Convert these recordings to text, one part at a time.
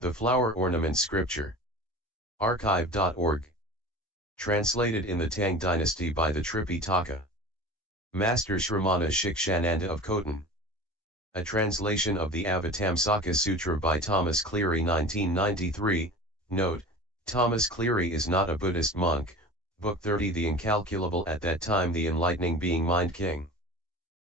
The Flower Ornament Scripture. Archive.org. Translated in the Tang Dynasty by the Tripitaka. Master Shramana Shikshananda of Khotan. A translation of the Avatamsaka-Sutra by Thomas Cleary 1993. Note, Thomas Cleary is not a Buddhist monk. Book 30 The Incalculable. At that time the enlightening being Mind King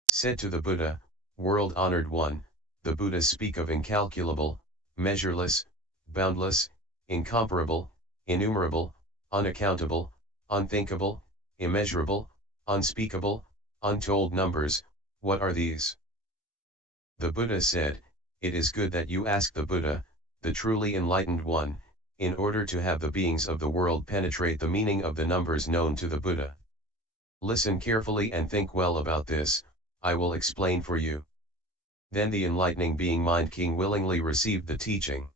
said to the Buddha, World-honored one, the Buddhas speak of incalculable, measureless, boundless, incomparable, innumerable, unaccountable, unthinkable, immeasurable, unspeakable, untold numbers. What are these? The Buddha said, it is good that you ask the Buddha, the truly enlightened one, in order to have the beings of the world penetrate the meaning of the numbers known to the Buddha. Listen carefully and think well about this. I will explain for you. Then the enlightening being Mind King willingly received the teaching.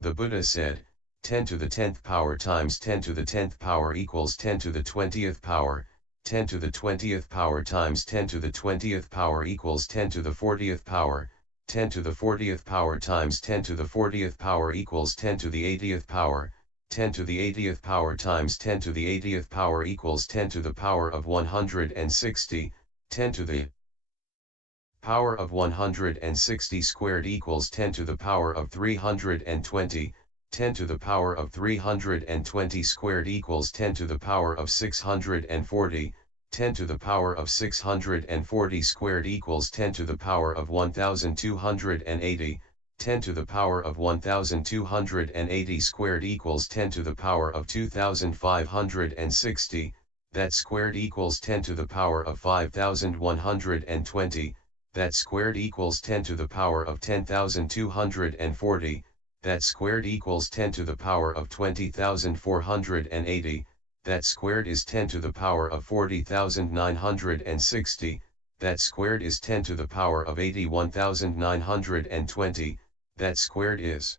The Buddha said, 10 to the 10th power times 10 to the 10th power equals 10 to the 20th power, 10 to the 20th power times 10 to the 20th power equals 10 to the 40th power, 10 to the 40th power times 10 to the 40th power equals 10 to the 80th power, 10 to the 80th power times 10 to the 80th power equals 10 to the power of 160, 10 to the power of 160 squared equals 10 to the power of 320, 10 to the power of 320 squared equals 10 to the power of 640, 10 to the power of 640 squared equals 10 to the power of 1280, 10 to the power of 1280 squared equals 10 to the power of 2560, that squared equals 10 to the power of 5120, that squared equals 10 to the power of 10,240, that squared equals 10 to the power of 20,480, that squared is 10 to the power of 40,960, that squared is 10 to the power of 81,920, that squared is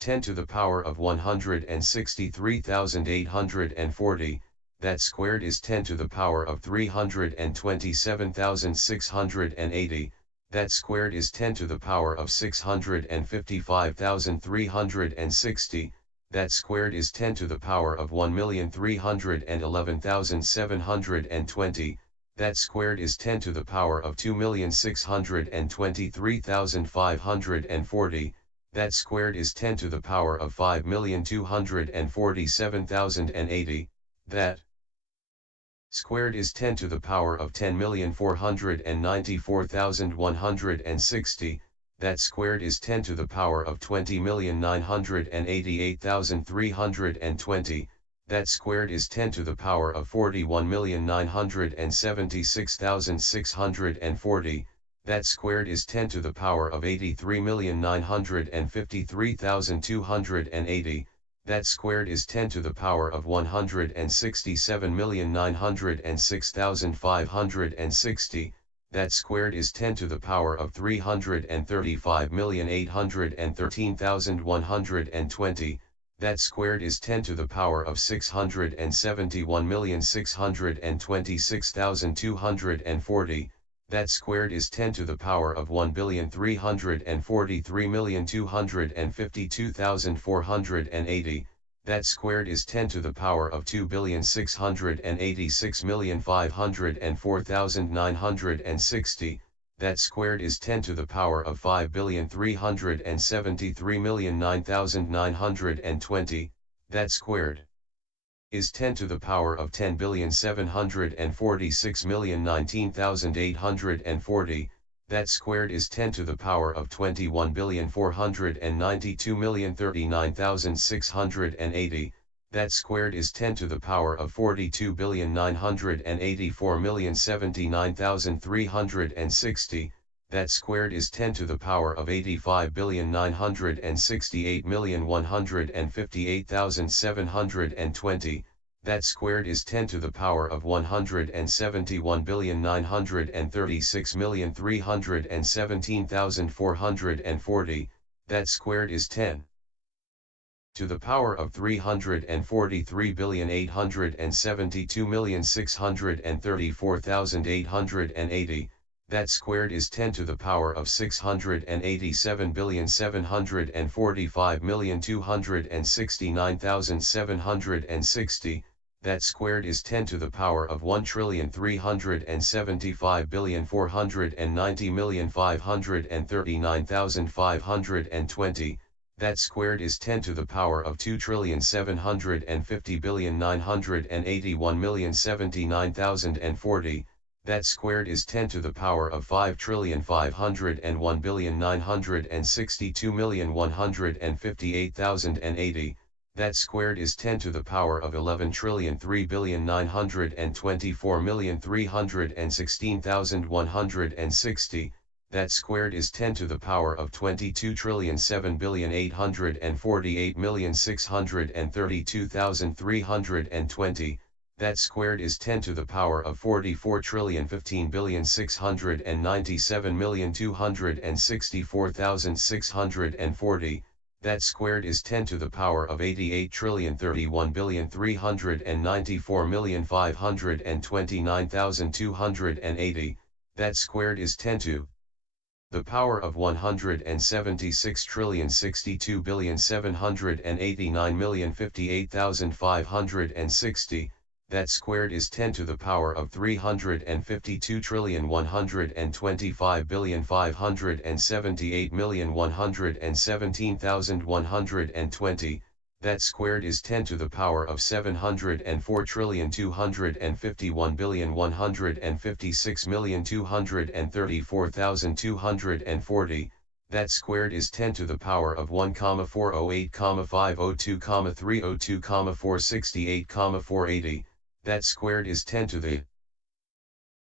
10 to the power of 163,840, that squared is 10 to the power of 327,680, that squared is 10 to the power of 655,360, that squared is 10 to the power of 1,311,720, that squared is 10 to the power of 2,623,540, that squared is 10 to the power of 5,247,080, that squared is 10 to the power of 10,494,160, that squared is 10 to the power of 20,988,320, that squared is 10 to the power of 41,976,640, that squared is 10 to the power of 83,953,280, that squared is 10 to the power of 167,906,560, that squared is 10 to the power of 335,813,120, that squared is 10 to the power of 671,626,240, that squared is 10 to the power of 1,343,252,480, that squared is 10 to the power of 2,686,504,960, that squared is 10 to the power of 5,373,009,920, that squared is 10 to the power of 10,746,019,840, that squared is 10 to the power of 21,492,039,680, that squared is 10 to the power of 42,984,079,360, that squared is 10 to the power of 85,968,158,720, that squared is 10 to the power of 171,936,317,440, that squared is 10 to the power of 343,872,634,880, that squared is 10 to the power of 687,745,269,760, that squared is 10 to the power of 1,375,490,539,520, that squared is 10 to the power of 2,750,981,079,040, that squared is 10 to the power of 5,501,962,158,080, that squared is 10 to the power of 11,03,924,316,160, that squared is 10 to the power of 22,07,848,632,320, that squared is 10 to the power of 44,15,697,264,640, that squared is 10 to the power of 88,31,394,529,280, that squared is 10 to the power of 176,062,789,058,560, that squared is 10 to the power of 352,125,578,117,120, that squared is 10 to the power of 704,251,156,234,240, that squared is 10 to the power of 1,408,502,302,468,480, that squared is 10 to the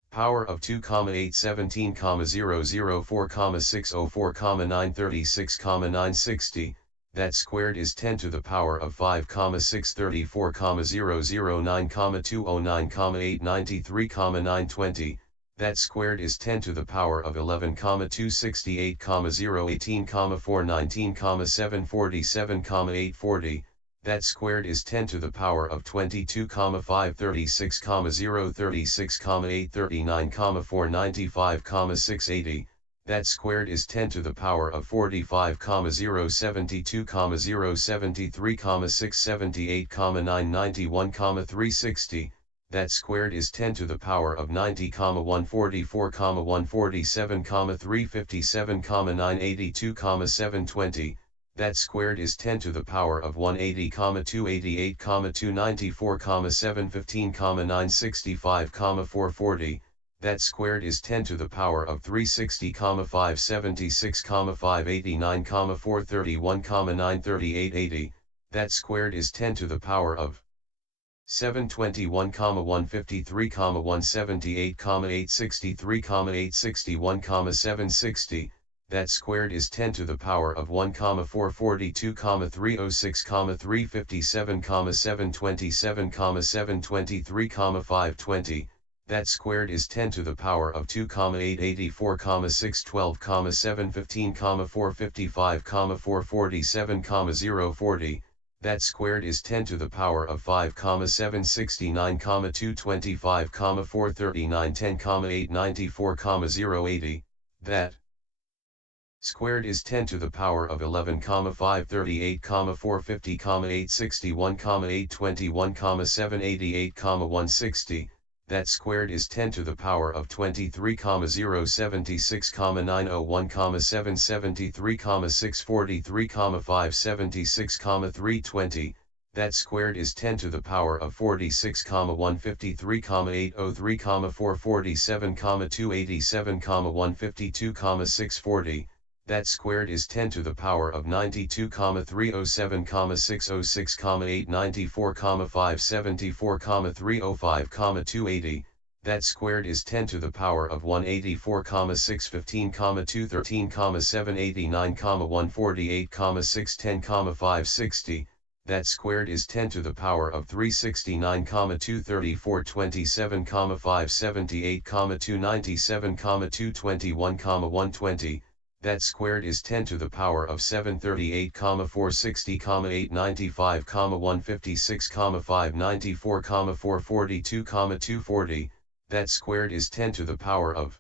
power of 2,817,004,604,936,960, that squared is 10 to the power of 5,634,009,209,893,920, that squared is 10 to the power of 11,268,018,419,747,840, that squared is 10 to the power of 22,536,036,839,495,680, that squared is 10 to the power of 45,072,073,678,991,360, that squared is 10 to the power of 90,144,147,357,982,720, that squared is 10 to the power of 180,288,294,715,965,440, that squared is 10 to the power of 360,576,589,431,938,80, that squared is 10 to the power of 721,153,178,863,861,760, that squared is 10 to the power of 1,442,306,357,727,723,520, that squared is 10 to the power of 2,884,612,715,455,447,040, that squared is 10 to the power of 5,769,225,439,10,894,080, that squared is 10 to the power of 11,538,450,861,821,788,160, that squared is 10 to the power of 23,076,901,773,643,576,320, that squared is 10 to the power of 46,153,803,447,287,152,640, that squared is 10 to the power of 92,307,606,894,574,305,280, that squared is 10 to the power of 184,615,213,789,148,610,560, that squared is 10 to the power of 369,234,27,578,297,221,120, that squared is 10 to the power of 738,460,895,156,594,442,240, that squared is 10 to the power of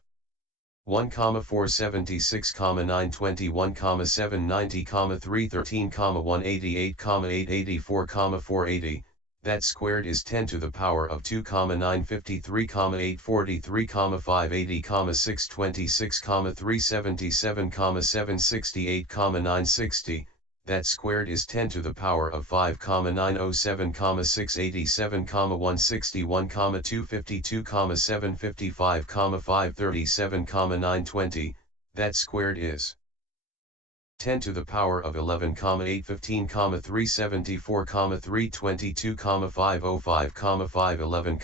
1, 476, 921, 790, 313, 188, 884, 480, that squared is 10 to the power of 2, 953, 843, 580, 626, 377, 768, 960, that squared is 10 to the power of 5, 907, 687, 161, 252, 755, 537, 920, that squared is 10 to the power of 11, 815, 374, 322, 505, 511,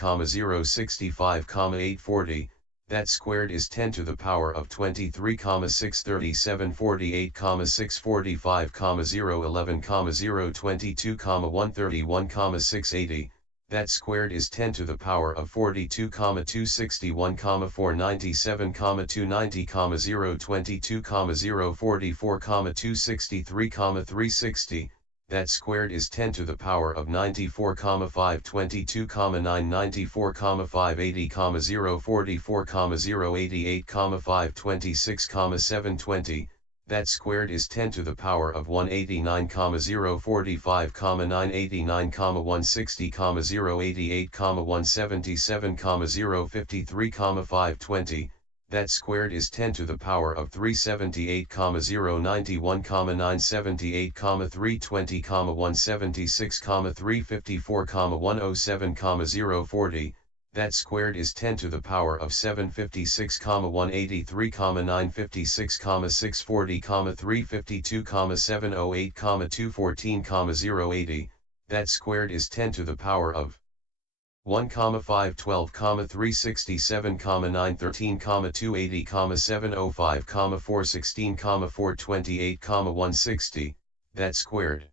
065, 840, that squared is 10 to the power of 23, 637, 48, 645, 011, 022, 131, 680, that squared is 10 to the power of 42, 261, 497, 290, 022, 044, 263, 360, that squared is 10 to the power of 94, 522, 994, 580, 044, 088, 526, 720, that squared is 10 to the power of 189, 045, 989, 160, 088, 177, 053, 520, that squared is 10 to the power of 378, 091, 978, 320, 176, 354, 107, 040, that squared is 10 to the power of 756, 183, 956, 640, 352, 708, 214, 080, that squared is 10 to the power of 1, 512, 367, 913, 280, 705, 416, 428, 160, that squared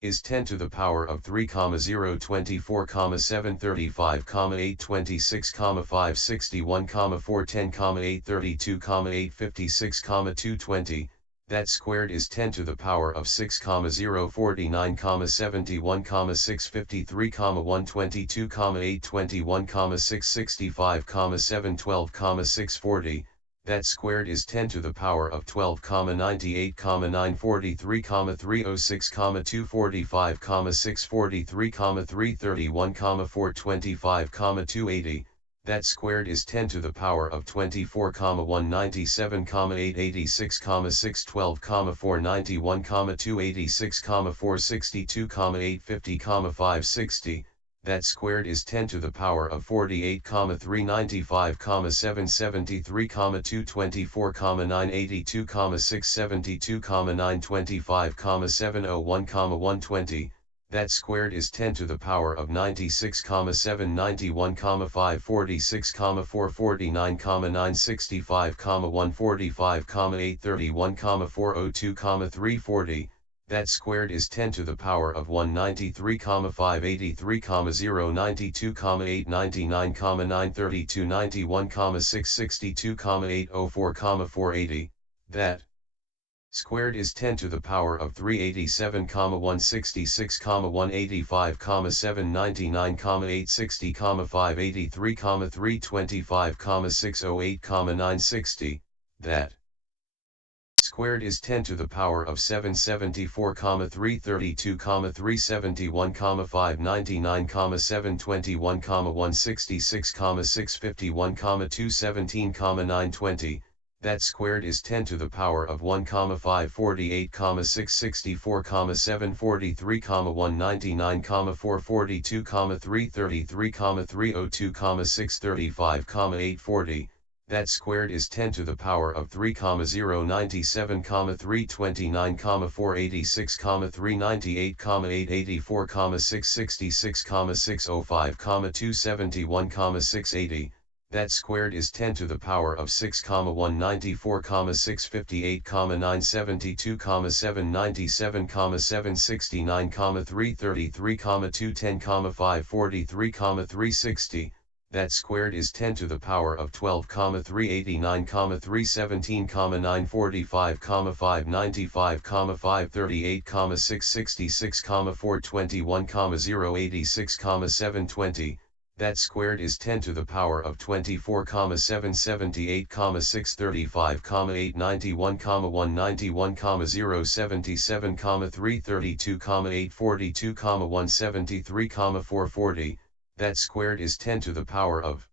is 10 to the power of 3, 024, 735, 826, 561, 410, 832, 856, 220, that squared is 10 to the power of 6, 049, 71, 653, 122, 821, 665, 712, 640, that squared is 10 to the power of 12, 98, 943, 306, 245, 643, 331, 425, 280, that squared is 10 to the power of 24, 197, 886, 612, 491, 286, 462, 850, 560, that squared is 10 to the power of 48, 395, 773, 224, 982, 672, 925, 701, 120, that squared is 10 to the power of 96, 791, 546, 449, 965, 145, 831, 402, 340, that squared is 10 to the power of 193, 583, 092, 899, 932, 91, 662, 804, 480, that squared is 10 to the power of 387, 166, 185, 799, 860, 583, 325, 608, 960, that squared is 10 to the power of 774, 332, 371, 599, 721, 166, 651, 217, 920, that squared is 10 to the power of 1, 548, 664, 743, 199, 442, 333, 302, 635, 840, that squared is 10 to the power of 3, 097, 329, 486, 398, 884, 666, 605, 271, 680, that squared is 10 to the power of 6, 194, 658, 972, 797, 769, 333, 210, 543, 360, that squared is 10 to the power of 12, 389, 317, 945, 595, 538, 666, 421, 086, 720, that squared is 10 to the power of 24, 778, 635, 891, 191, 077, 332, 842, 173, 440, that squared is 10 to the power of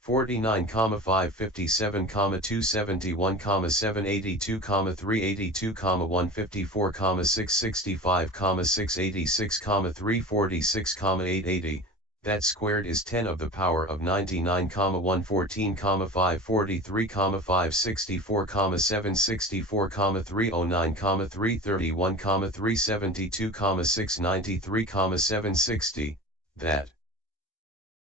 49, 557, 271, 782, 382, 154, 665, 686, 346, 880, that squared is 10 of the power of 99, 114, 543, 564, 764, 309, 331, 372, 693, 760, that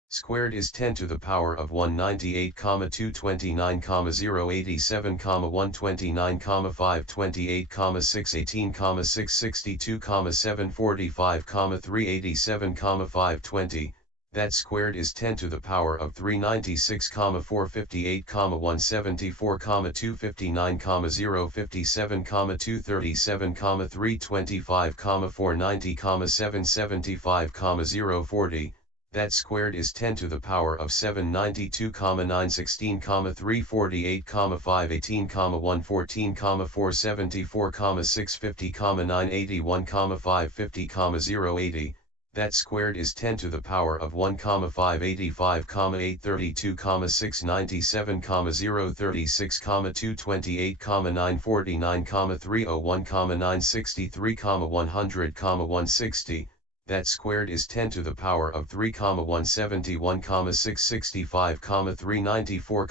squared is 10 to the power of 198, 229, 087, 129, 528, 618, 662, 745, 387, 520, that squared is 10 to the power of 396, 458, 174, 259, 057, 237, 325, 490, 775, 040, that squared is 10 to the power of 792, 916, 348, 518, 114, 474, 650, 981, 550, 080, that squared is 10 to the power of 1, 585, 832, 697, 036, 228, 949, 301, 963, 100, 160, that squared is 10 to the power of 3, 171, 665, 394,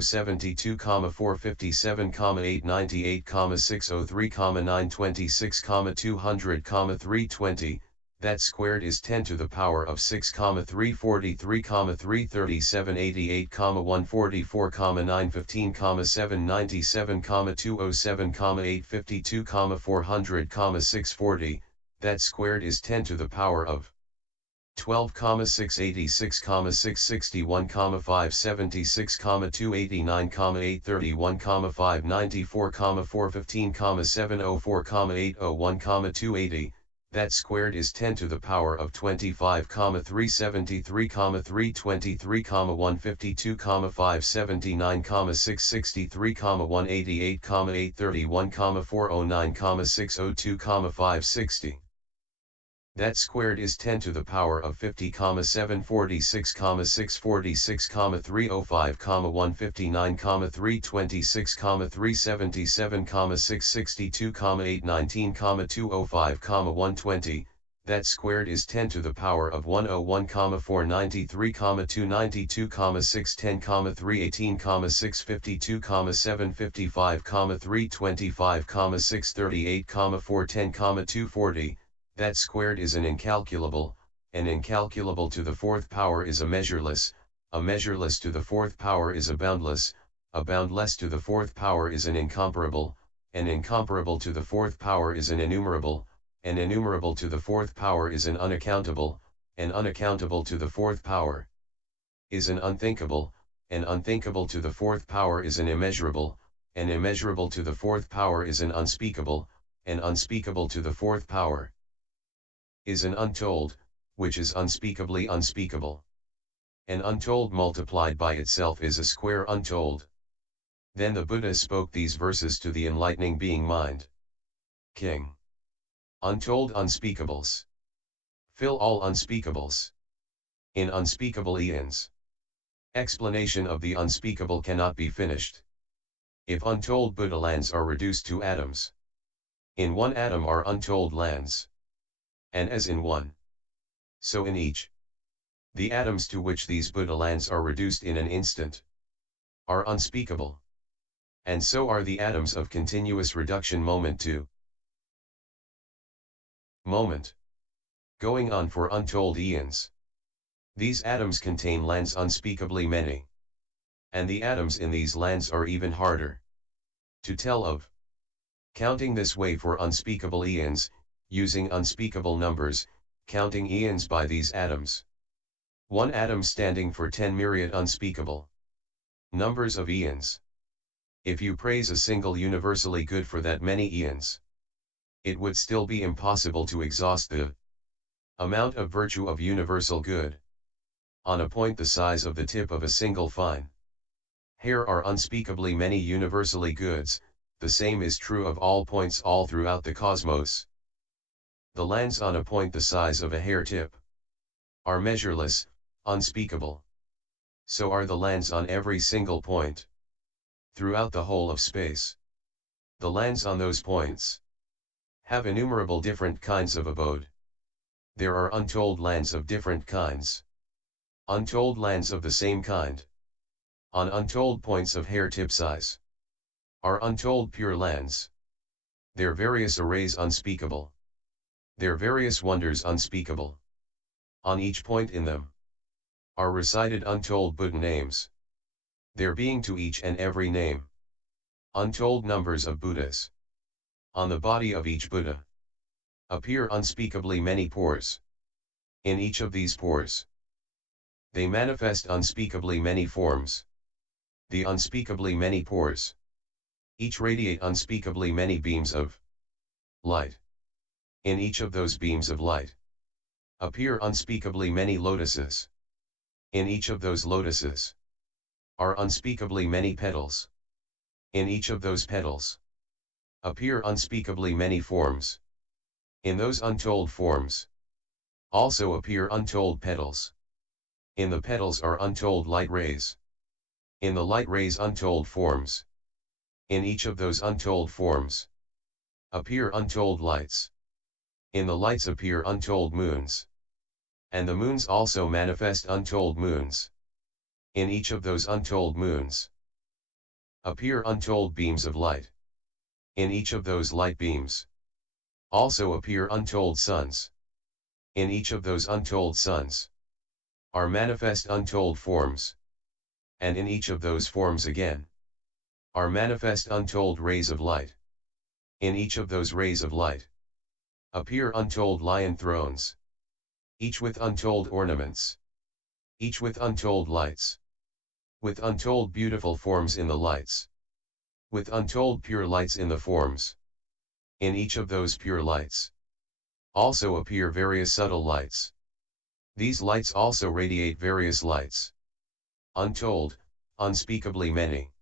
072, 457, 898, 603, 926, 200, 320, that squared is 10 to the power of 6, 343, 337, 88, 144, 915, 797, 207, 852, 400, 640, that squared is 10 to the power of 12, 686, 661, 576, 289, 831, 594, 415, 704, 801, 280, that squared is 10 to the power of 25, 373, 323, 152, 579, 663, 188, 831, 409, 602, 560. That squared is 10 to the power of 50, 746, 646, 305, 159, 326, 377, 662, 819, 205, 120, that squared is 10 to the power of 101, 493, 292, 610, 318, 652, 755, 325, 638, 410, 240, that squared is an incalculable to the fourth power is a measureless to the fourth power is a boundless to the fourth power is an incomparable to the fourth power is an innumerable to the fourth power is an unaccountable to the fourth power is an unthinkable to the fourth power is an immeasurable to the fourth power is an unspeakable to the fourth power is an untold, which is unspeakably unspeakable. An untold multiplied by itself is a square untold. Then the Buddha spoke these verses to the enlightening being mind. King. Untold unspeakables. Fill all unspeakables. In unspeakable eons. Explanation of the unspeakable cannot be finished. If untold Buddha lands are reduced to atoms. In one atom are untold lands. And as in one, so in each. The atoms to which these Buddha lands are reduced in an instant are unspeakable. And so are the atoms of continuous reduction moment to moment, going on for untold eons. These atoms contain lands unspeakably many. And the atoms in these lands are even harder to tell of. Counting this way for unspeakable eons, using unspeakable numbers, counting eons by these atoms. One atom standing for 10 myriad unspeakable numbers of eons. If you praise a single universally good for that many eons, it would still be impossible to exhaust the amount of virtue of universal good. on a point the size of the tip of a single fine hair are unspeakably many universally goods, the same is true of all points all throughout the cosmos. The lands on a point the size of a hair tip are measureless, unspeakable. So are the lands on every single point throughout the whole of space. The lands on those points have innumerable different kinds of abode. There are untold lands of different kinds. Untold lands of the same kind. On untold points of hair tip size are untold pure lands. Their various arrays unspeakable. Their various wonders unspeakable. On each point in them are recited untold Buddha names. There being to each and every name untold numbers of Buddhas. On the body of each Buddha appear unspeakably many pores. In each of these pores they manifest unspeakably many forms. The unspeakably many pores each radiate unspeakably many beams of light. In each of those beams of light appear unspeakably many lotuses. In each of those lotuses are unspeakably many petals. In each of those petals appear unspeakably many forms. In those untold forms also appear untold petals. In the petals are untold light rays. In the light rays untold forms. In each of those untold forms appear untold lights. In the lights appear untold moons. And the moons also manifest untold moons. In each of those untold moons appear untold beams of light. In each of those light beams also appear untold suns. In each of those untold suns are manifest untold forms. And in each of those forms again are manifest untold rays of light. In each of those rays of light appear untold lion thrones. Each with untold ornaments. Each with untold lights. With untold beautiful forms in the lights. With untold pure lights in the forms. In each of those pure lights also appear various subtle lights. These lights also radiate various lights. Untold, unspeakably many.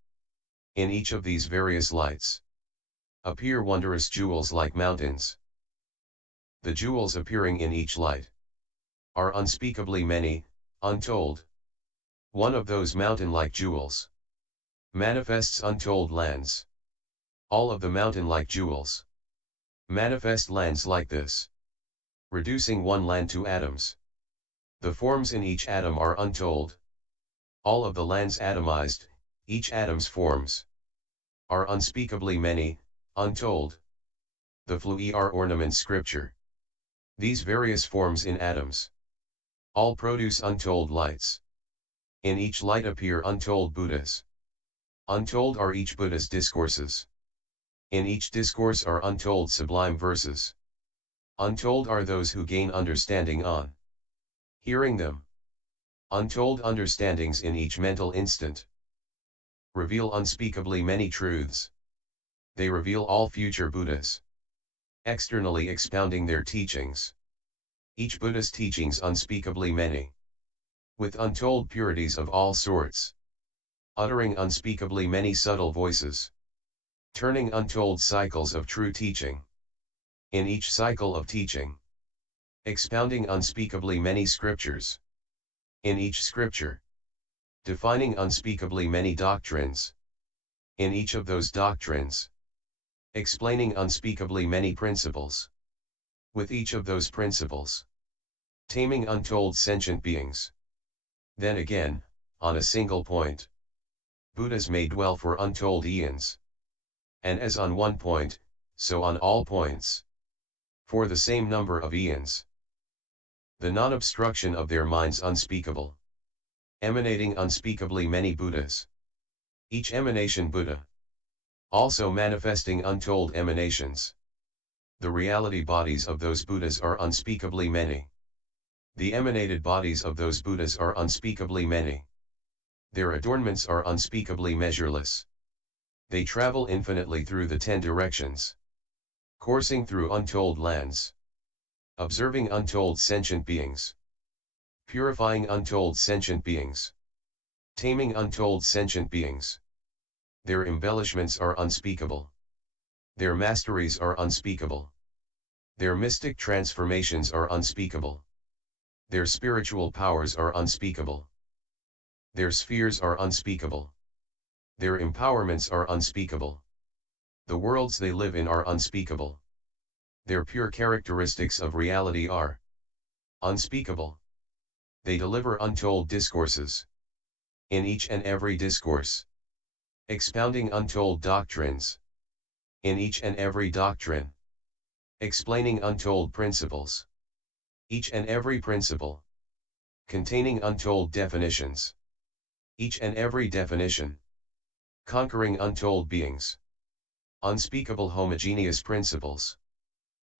In each of these various lights appear wondrous jewels like mountains. The jewels appearing in each light are unspeakably many, untold. One of those mountain-like jewels manifests untold lands. All of the mountain-like jewels manifest lands like this, reducing one land to atoms. The forms in each atom are untold. All of the lands atomized, each atom's forms are unspeakably many, untold. The flui are Ornament Scripture. These various forms in atoms all produce untold lights. In each light appear untold Buddhas. Untold are each Buddha's discourses. In each discourse are untold sublime verses. Untold are those who gain understanding on hearing them. Untold understandings in each mental instant reveal unspeakably many truths. They reveal all future Buddhas, externally expounding their teachings. Each Buddha's teachings unspeakably many, with untold purities of all sorts, uttering unspeakably many subtle voices, turning untold cycles of true teaching. In each cycle of teaching, expounding unspeakably many scriptures. In each scripture, defining unspeakably many doctrines. In each of those doctrines, explaining unspeakably many principles. With each of those principles, taming untold sentient beings. Then again, on a single point, Buddhas may dwell for untold eons. And as on one point, so on all points, for the same number of eons. The non-obstruction of their minds unspeakable, emanating unspeakably many Buddhas. Each emanation Buddha, also manifesting untold emanations. The reality bodies of those Buddhas are unspeakably many. The emanated bodies of those Buddhas are unspeakably many. Their adornments are unspeakably measureless. They travel infinitely through the 10 directions, coursing through untold lands, observing untold sentient beings, Purifying untold sentient beings. Taming untold sentient beings. Their embellishments are unspeakable. Their masteries are unspeakable. Their mystic transformations are unspeakable. Their spiritual powers are unspeakable. Their spheres are unspeakable. Their empowerments are unspeakable. The worlds they live in are unspeakable. Their pure characteristics of reality are unspeakable. They deliver untold discourses. In each and every discourse, expounding untold doctrines. In each and every doctrine, explaining untold principles. Each and every principle, containing untold definitions. Each and every definition, conquering untold beings. Unspeakable homogeneous principles.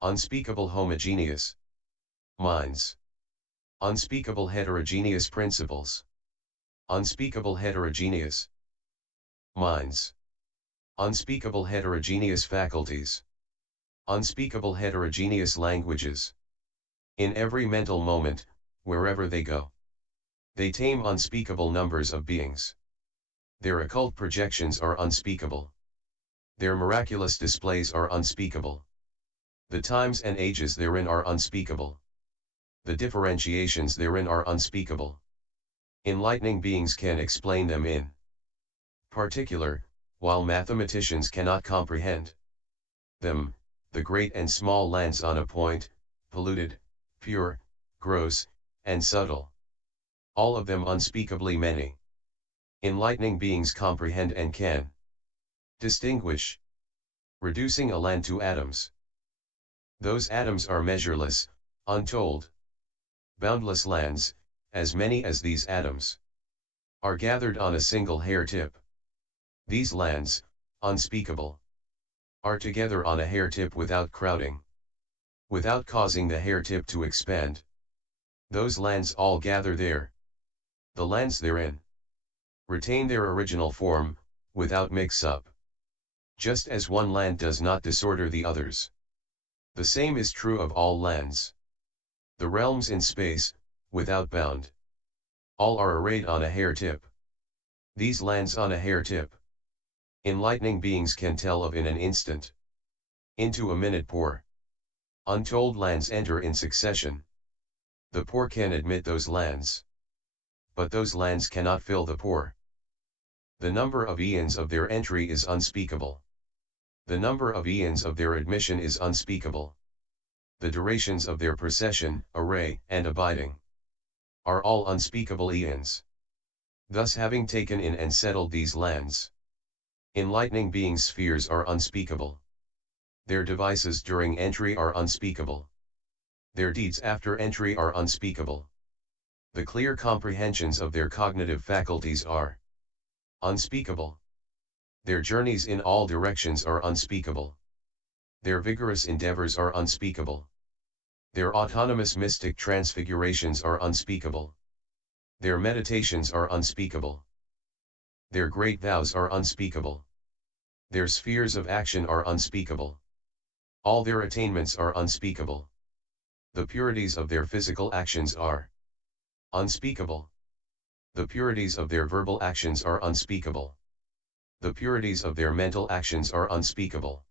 Unspeakable homogeneous minds. Unspeakable heterogeneous principles. Unspeakable heterogeneous minds. Unspeakable heterogeneous faculties. Unspeakable heterogeneous languages. In every mental moment, wherever they go, they tame unspeakable numbers of beings. Their occult projections are unspeakable. Their miraculous displays are unspeakable. The times and ages therein are unspeakable. The differentiations therein are unspeakable. Enlightening beings can explain them in particular, while mathematicians cannot comprehend them. The great and small lands on a point, polluted, pure, gross, and subtle. All of them unspeakably many. Enlightening beings comprehend and can distinguish, reducing a land to atoms. Those atoms are measureless, untold, boundless lands, as many as these atoms are gathered on a single hair tip. These lands, unspeakable, are together on a hair tip without crowding, without causing the hair tip to expand. Those lands all gather there. The lands therein retain their original form, without mix-up. Just as one land does not disorder the others, the same is true of all lands. The realms in space, without bound, all are arrayed on a hair tip. These lands on a hair tip, enlightening beings can tell of in an instant. Into a minute pour. Untold lands enter in succession. The pour can admit those lands, but those lands cannot fill the pour. The number of eons of their entry is unspeakable. The number of eons of their admission is unspeakable. The durations of their procession, array, and abiding are all unspeakable eons. Thus, having taken in and settled these lands, enlightening beings' spheres are unspeakable. Their devices during entry are unspeakable. Their deeds after entry are unspeakable. The clear comprehensions of their cognitive faculties are unspeakable. Their journeys in all directions are unspeakable. Their vigorous endeavors are unspeakable. Their autonomous mystic transfigurations are unspeakable. Their meditations are unspeakable. Their great vows are unspeakable. Their spheres of action are unspeakable. All their attainments are unspeakable. The purities of their physical actions are unspeakable. The purities of their verbal actions are unspeakable. The purities of their mental actions are unspeakable.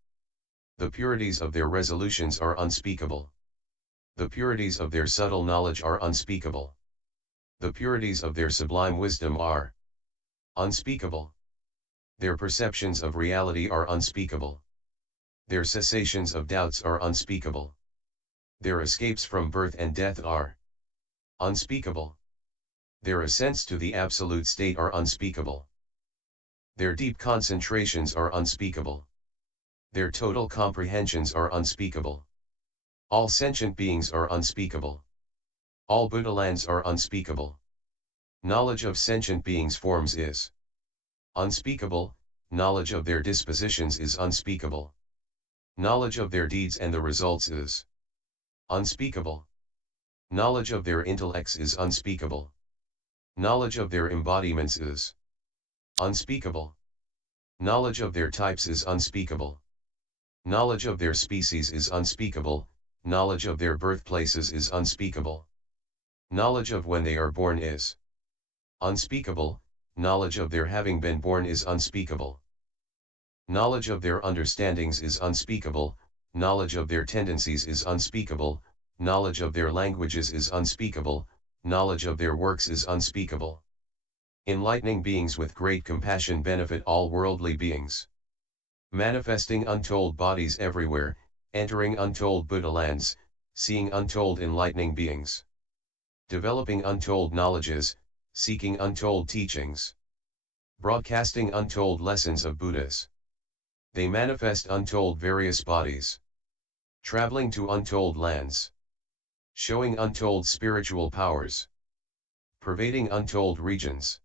The purities of their resolutions are unspeakable. The purities of their subtle knowledge are unspeakable. The purities of their sublime wisdom are unspeakable. Their perceptions of reality are unspeakable. Their cessations of doubts are unspeakable. Their escapes from birth and death are unspeakable. Their ascents to the absolute state are unspeakable. Their deep concentrations are unspeakable. Their total comprehensions are unspeakable. All sentient beings are unspeakable. All Buddha lands are unspeakable. Knowledge of sentient beings' forms is unspeakable. Knowledge of their dispositions is unspeakable. Knowledge of their deeds and the results is unspeakable. Knowledge of their intellects is unspeakable. Knowledge of their embodiments is unspeakable. Knowledge of their types is unspeakable. Knowledge of their species is unspeakable. Knowledge of their birthplaces is unspeakable. Knowledge of when they are born is unspeakable, knowledge of their having been born is unspeakable. Knowledge of their understandings is unspeakable, knowledge of their tendencies is unspeakable, knowledge of their languages is unspeakable, knowledge of their works is unspeakable. Enlightening beings with great compassion benefit all worldly beings. Manifesting untold bodies everywhere, entering untold Buddha lands, seeing untold enlightening beings. Developing untold knowledges, seeking untold teachings. Broadcasting untold lessons of Buddhas. They manifest untold various bodies. Traveling to untold lands. Showing untold spiritual powers. Pervading untold regions.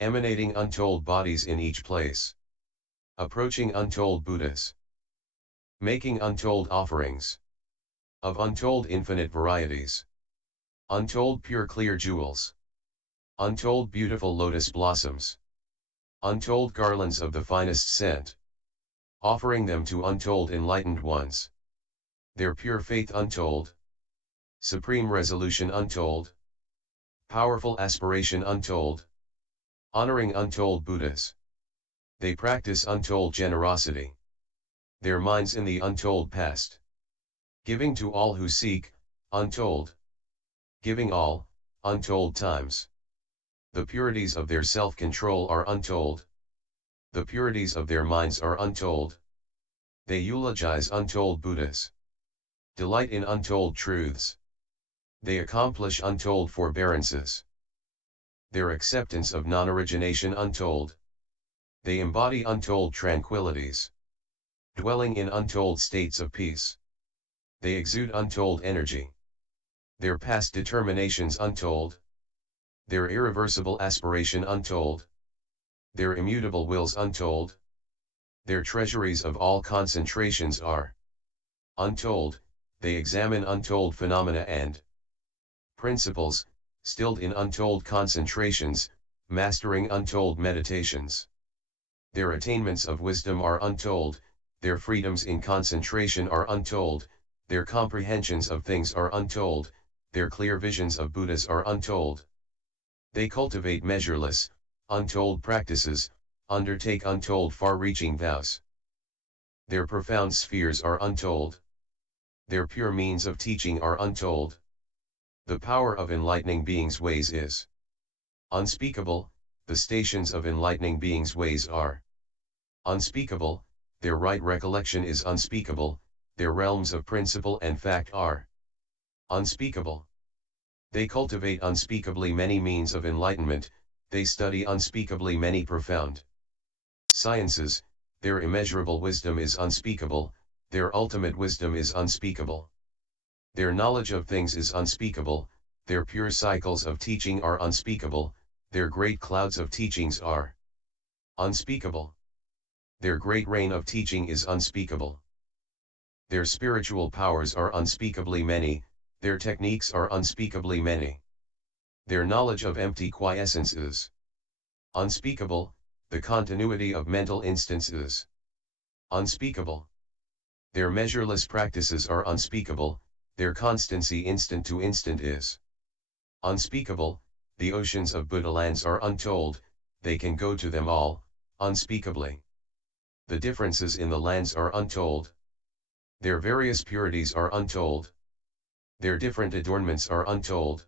Emanating untold bodies in each place. Approaching untold Buddhas. Making untold offerings. Of untold infinite varieties. Untold pure clear jewels. Untold beautiful lotus blossoms. Untold garlands of the finest scent. Offering them to untold enlightened ones. Their pure faith untold. Supreme resolution untold. Powerful aspiration untold. Honoring untold Buddhas. They practice untold generosity. Their minds in the untold past. Giving to all who seek, untold. Giving all, untold times. The purities of their self-control are untold. The purities of their minds are untold. They eulogize untold Buddhas. Delight in untold truths. They accomplish untold forbearances. Their acceptance of non-origination untold. They embody untold tranquilities. Dwelling in untold states of peace. They exude untold energy. Their past determinations untold. Their irreversible aspiration untold. Their immutable wills untold. Their treasuries of all concentrations are untold. They examine untold phenomena and principles, stilled in untold concentrations, mastering untold meditations. Their attainments of wisdom are untold, their freedoms in concentration are untold, their comprehensions of things are untold, their clear visions of Buddhas are untold. They cultivate measureless, untold practices, undertake untold far-reaching vows. Their profound spheres are untold. Their pure means of teaching are untold. The power of enlightening beings' ways is unspeakable, the stations of enlightening beings' ways are unspeakable, their right recollection is unspeakable, their realms of principle and fact are unspeakable. They cultivate unspeakably many means of enlightenment, they study unspeakably many profound sciences, their immeasurable wisdom is unspeakable, their ultimate wisdom is unspeakable. Their knowledge of things is unspeakable, their pure cycles of teaching are unspeakable, their great clouds of teachings are unspeakable. Their great rain of teaching is unspeakable. Their spiritual powers are unspeakably many, their techniques are unspeakably many. Their knowledge of empty quiescence is unspeakable, the continuity of mental instance is unspeakable. Their measureless practices are unspeakable, their constancy instant to instant is unspeakable, the oceans of Buddha lands are untold, they can go to them all, unspeakably. The differences in the lands are untold. Their various purities are untold. Their different adornments are untold.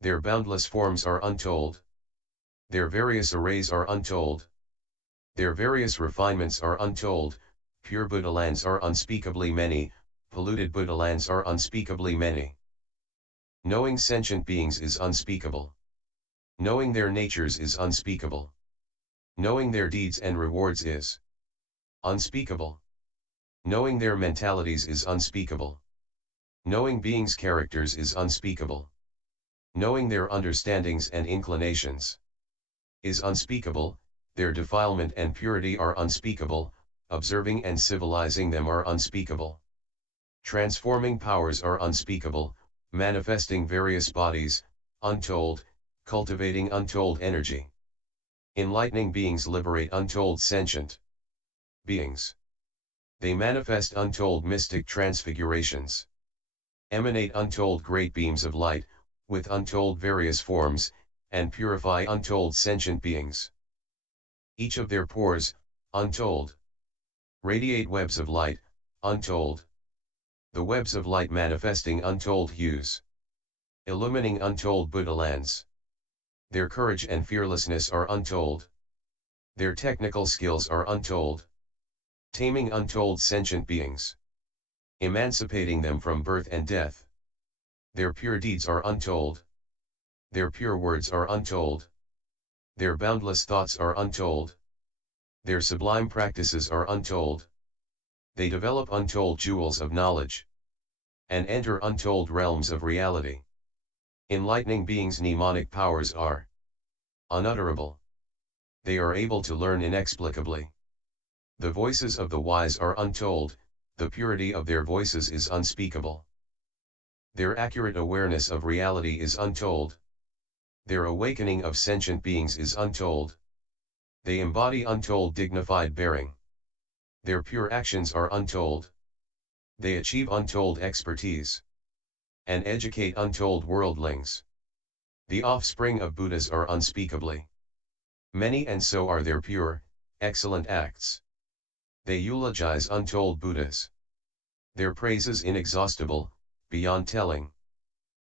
Their boundless forms are untold. Their various arrays are untold. Their various refinements are untold, pure Buddha lands are unspeakably many, polluted Buddha lands are unspeakably many. Knowing sentient beings is unspeakable. Knowing their natures is unspeakable. Knowing their deeds and rewards is unspeakable. Knowing their mentalities is unspeakable. Knowing beings' characters is unspeakable. Knowing their understandings and inclinations is unspeakable, their defilement and purity are unspeakable, observing and civilizing them are unspeakable. Transforming powers are unspeakable, manifesting various bodies, untold, cultivating untold energy. Enlightening beings liberate untold sentient beings. They manifest untold mystic transfigurations. Emanate untold great beams of light, with untold various forms, and purify untold sentient beings. Each of their pores, untold. Radiate webs of light, untold. The webs of light manifesting untold hues. Illumining untold Buddha lands. Their courage and fearlessness are untold. Their technical skills are untold. Taming untold sentient beings. Emancipating them from birth and death. Their pure deeds are untold. Their pure words are untold. Their boundless thoughts are untold. Their sublime practices are untold. They develop untold jewels of knowledge, and enter untold realms of reality. Enlightening beings' mnemonic powers are unutterable. They are able to learn inexplicably. The voices of the wise are untold, the purity of their voices is unspeakable. Their accurate awareness of reality is untold. Their awakening of sentient beings is untold. They embody untold dignified bearing. Their pure actions are untold. They achieve untold expertise, and educate untold worldlings. The offspring of Buddhas are unspeakably many, and so are their pure, excellent acts. They eulogize untold Buddhas. Their praises inexhaustible, beyond telling.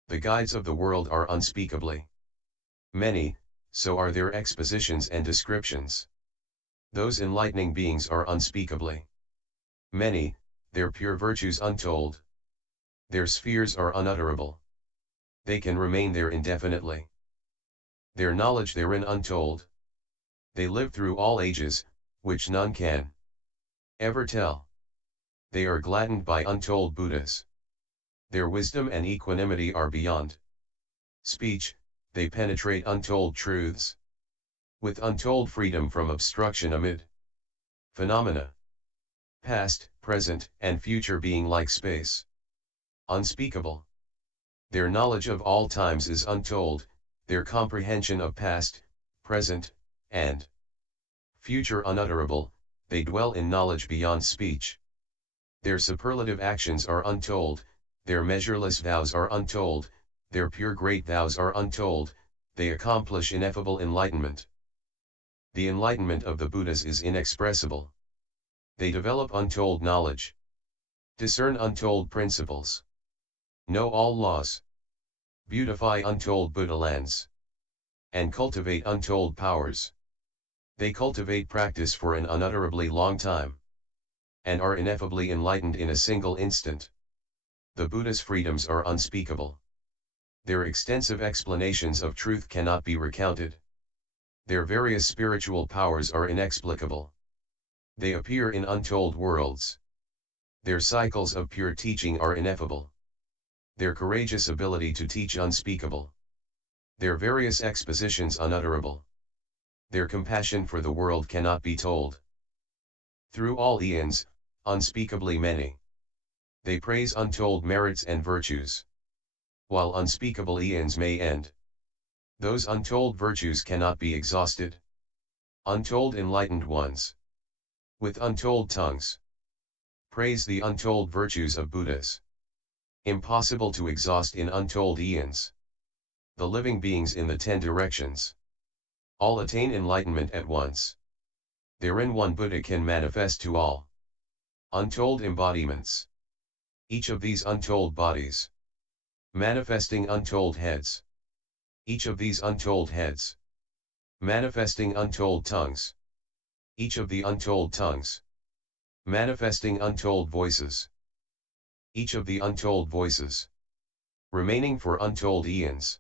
The guides of the world are unspeakably many, so are their expositions and descriptions. Those enlightening beings are unspeakably many, their pure virtues untold. Their spheres are unutterable. They can remain there indefinitely. Their knowledge therein untold. They live through all ages, which none can ever tell. They are gladdened by untold Buddhas. Their wisdom and equanimity are beyond speech, they penetrate untold truths. With untold freedom from obstruction amid phenomena. Past, present, and future being like space. Unspeakable. Their knowledge of all times is untold, their comprehension of past, present, and future unutterable, they dwell in knowledge beyond speech. Their superlative actions are untold, their measureless vows are untold, their pure great vows are untold, they accomplish ineffable enlightenment. The enlightenment of the Buddhas is inexpressible. They develop untold knowledge, discern untold principles, know all laws, beautify untold Buddha lands, and cultivate untold powers. They cultivate practice for an unutterably long time, and are ineffably enlightened in a single instant. The Buddha's freedoms are unspeakable. Their extensive explanations of truth cannot be recounted. Their various spiritual powers are inexplicable. They appear in untold worlds. Their cycles of pure teaching are ineffable. Their courageous ability to teach unspeakable. Their various expositions unutterable. Their compassion for the world cannot be told. Through all eons, unspeakably many. They praise untold merits and virtues. While unspeakable eons may end, those untold virtues cannot be exhausted. Untold enlightened ones, with untold tongues, praise the untold virtues of Buddhas. Impossible to exhaust in untold eons. The living beings in the 10 directions all attain enlightenment at once. Therein one Buddha can manifest to all untold embodiments. Each of these untold bodies, manifesting untold heads. Each of these untold heads, manifesting untold tongues. Each of the untold tongues, manifesting untold voices. Each of the untold voices, remaining for untold eons.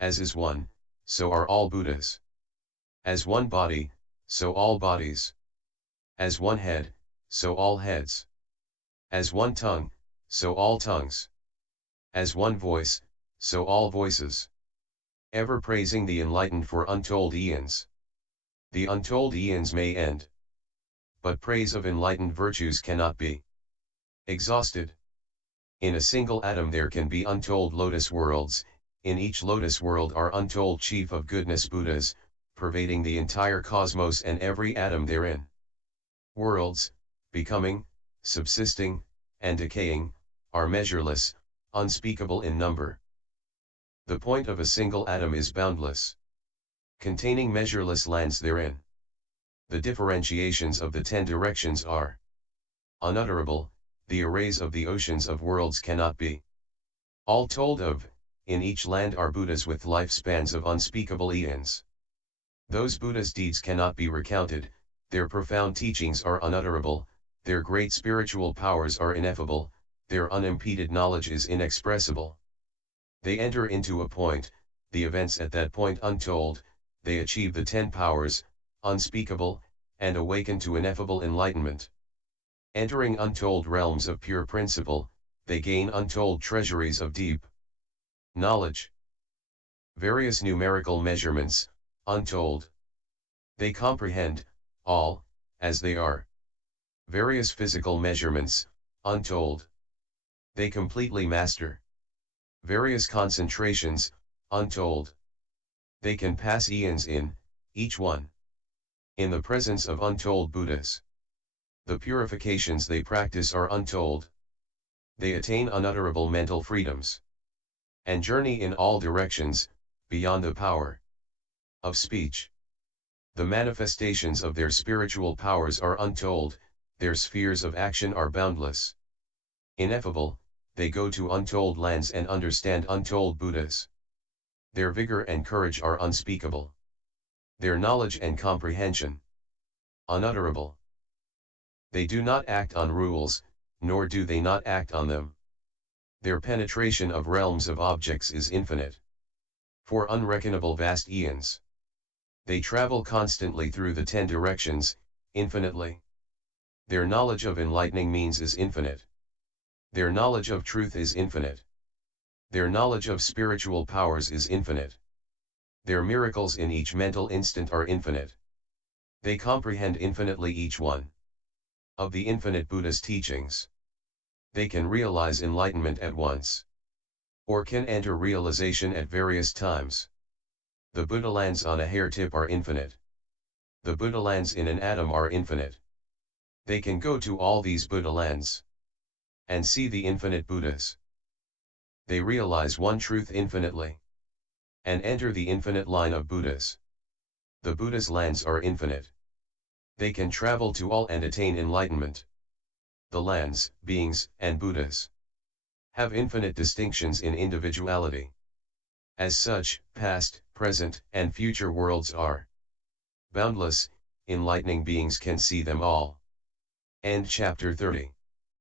As is one, so are all Buddhas. As one body, so all bodies. As one head, so all heads. As one tongue, so all tongues. As one voice, so all voices. Ever praising the enlightened for untold eons. The untold eons may end, but praise of enlightened virtues cannot be exhausted. In a single atom there can be untold lotus worlds, in each lotus world are untold chief of goodness Buddhas, pervading the entire cosmos and every atom therein. Worlds, becoming, subsisting, and decaying, are measureless, unspeakable in number. The point of a single atom is boundless, containing measureless lands therein. The differentiations of the 10 directions are unutterable, the arrays of the oceans of worlds cannot be all told of. In each land are Buddhas with lifespans of unspeakable eons. Those Buddhas' deeds cannot be recounted, their profound teachings are unutterable, their great spiritual powers are ineffable, their unimpeded knowledge is inexpressible. They enter into a point, the events at that point untold, they achieve the 10 powers, unspeakable, and awaken to ineffable enlightenment. Entering untold realms of pure principle, they gain untold treasuries of deep knowledge. Various numerical measurements, untold. They comprehend, all, as they are. Various physical measurements, untold. They completely master. Various concentrations, untold. They can pass eons in, each one. In the presence of untold Buddhas. The purifications they practice are untold. They attain unutterable mental freedoms. And journey in all directions, beyond the power of speech. The manifestations of their spiritual powers are untold, their spheres of action are boundless. Ineffable, they go to untold lands and understand untold Buddhas. Their vigor and courage are unspeakable. Their knowledge and comprehension unutterable. They do not act on rules, nor do they not act on them. Their penetration of realms of objects is infinite. For unreckonable vast eons. They travel constantly through the 10 directions, infinitely. Their knowledge of enlightening means is infinite. Their knowledge of truth is infinite. Their knowledge of spiritual powers is infinite. Their miracles in each mental instant are infinite. They comprehend infinitely each one of the infinite Buddha's teachings. They can realize enlightenment at once, or can enter realization at various times. The Buddha lands on a hair tip are infinite. The Buddha lands in an atom are infinite. They can go to all these Buddha lands and see the infinite Buddhas. They realize one truth infinitely and enter the infinite line of Buddhas. The Buddha's lands are infinite. They can travel to all and attain enlightenment. The lands, beings, and Buddhas have infinite distinctions in individuality. As such, past, present, and future worlds are boundless, enlightening beings can see them all. End chapter 30.